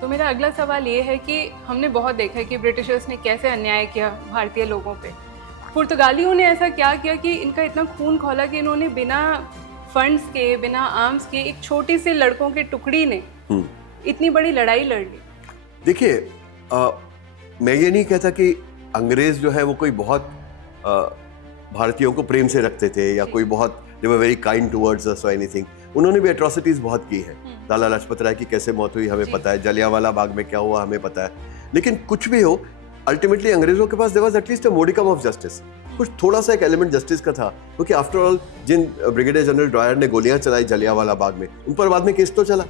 तो मेरा अगला सवाल ये है कि हमने बहुत देखा है कि ब्रिटिशर्स ने कैसे अन्याय किया भारतीय लोगों पे। पुर्तगालियों ने ऐसा क्या किया कि इनका इतना खून खौला कि इन्होंने बिना फंड्स के, बिना आर्म्स के, एक छोटी सी लड़कों की टुकड़ी ने इतनी बड़ी लड़ाई लड़ ली। देखिए, मैं ये नहीं कहता कि अंग्रेज जो है वो कोई बहुत भारतीयों को प्रेम से रखते थे या कोई बहुत they were very kind towards us और एनीथिंग। उन्होंने भी एट्रोसिटीज बहुत की है। लाला लाजपत राय की कैसे मौत हुई हमें पता है, जलियांवाला बाग में क्या हुआ हमें पता है। लेकिन कुछ भी हो, अल्टीमेटली अंग्रेजों के पास there was at least a modicum of justice, कुछ थोड़ा सा एक एलिमेंट जस्टिस का था, क्योंकि आफ्टर ऑल जिन ब्रिगेडियर जनरल ड्रायर ने गोलियां चलाई जलियांवाला बाग में, उन पर बाद में केस तो चला।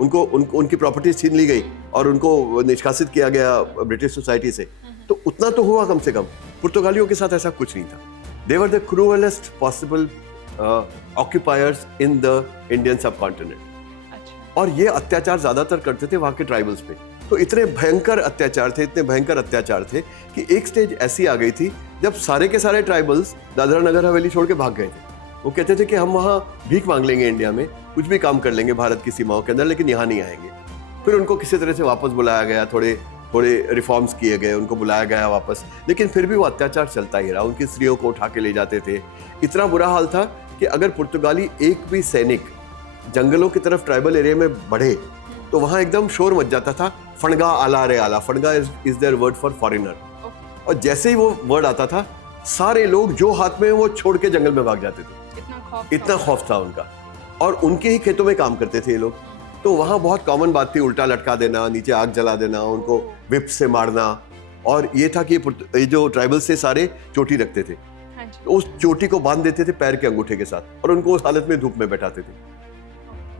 उनकी प्रॉपर्टीज छीन ली गई और उनको निष्कासित किया गया ब्रिटिश सोसाइटी से। तो उतना तो हुआ कम से कम। पुर्तगालियों के साथ ऐसा कुछ नहीं था। They were the cruelest possible occupiers in the Indian subcontinent. और ये अत्याचार ज्यादातर करते थे वहां के ट्राइबल्स पे। तो इतने भयंकर अत्याचार थे कि एक स्टेज ऐसी आ गई थी जब सारे के सारे ट्राइबल्स दादरा नगर हवेली छोड़ के भाग गए थे। वो कहते थे कि हम वहाँ भीख मांग लेंगे, इंडिया में कुछ भी काम कर लेंगे भारत की सीमाओं के अंदर, लेकिन यहाँ नहीं आएंगे। फिर उनको किसी तरह से वापस बुलाया गया, थोड़े रिफॉर्म्स किए गए, उनको बुलाया गया वापस, लेकिन फिर भी वो अत्याचार चलता ही रहा। उनकी स्त्रियों को उठा के ले जाते थे। इतना बुरा हाल था कि अगर पुर्तगाली एक भी सैनिक जंगलों की तरफ ट्राइबल एरिया में बढ़े तो वहां एकदम शोर मच जाता था, फणगा आला रे आला। फणगा is their word for foreigner. और जैसे ही वो वर्ड आता था, सारे लोग जो हाथ में वो छोड़ के जंगल में भाग जाते थे। इतना खौफ था उनका। और उनके ही खेतों में काम करते थे ये लोग। तो वहां बहुत कॉमन बात थी, उल्टा लटका देना, नीचे आग जला देना, उनको विप से मारना। और ये था कि ये जो ट्राइबल से सारे चोटी रखते थे, तो उस चोटी को बांध देते थे पैर के अंगूठे के साथ और उनको उस हालत में धूप में बैठाते थे।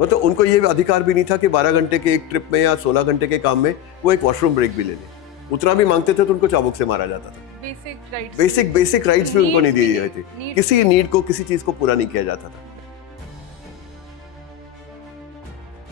मतलब उनको ये अधिकार भी नहीं था कि 12 घंटे के एक ट्रिप में या 16 घंटे के काम में वो एक वॉशरूम ब्रेक भी ले लें। उतना भी मांगते थे तो उनको चाबुक से मारा जाता था। बेसिक राइट्स भी उनको नहीं दिए गए थे। किसी नीड को, किसी चीज को पूरा नहीं किया जाता था।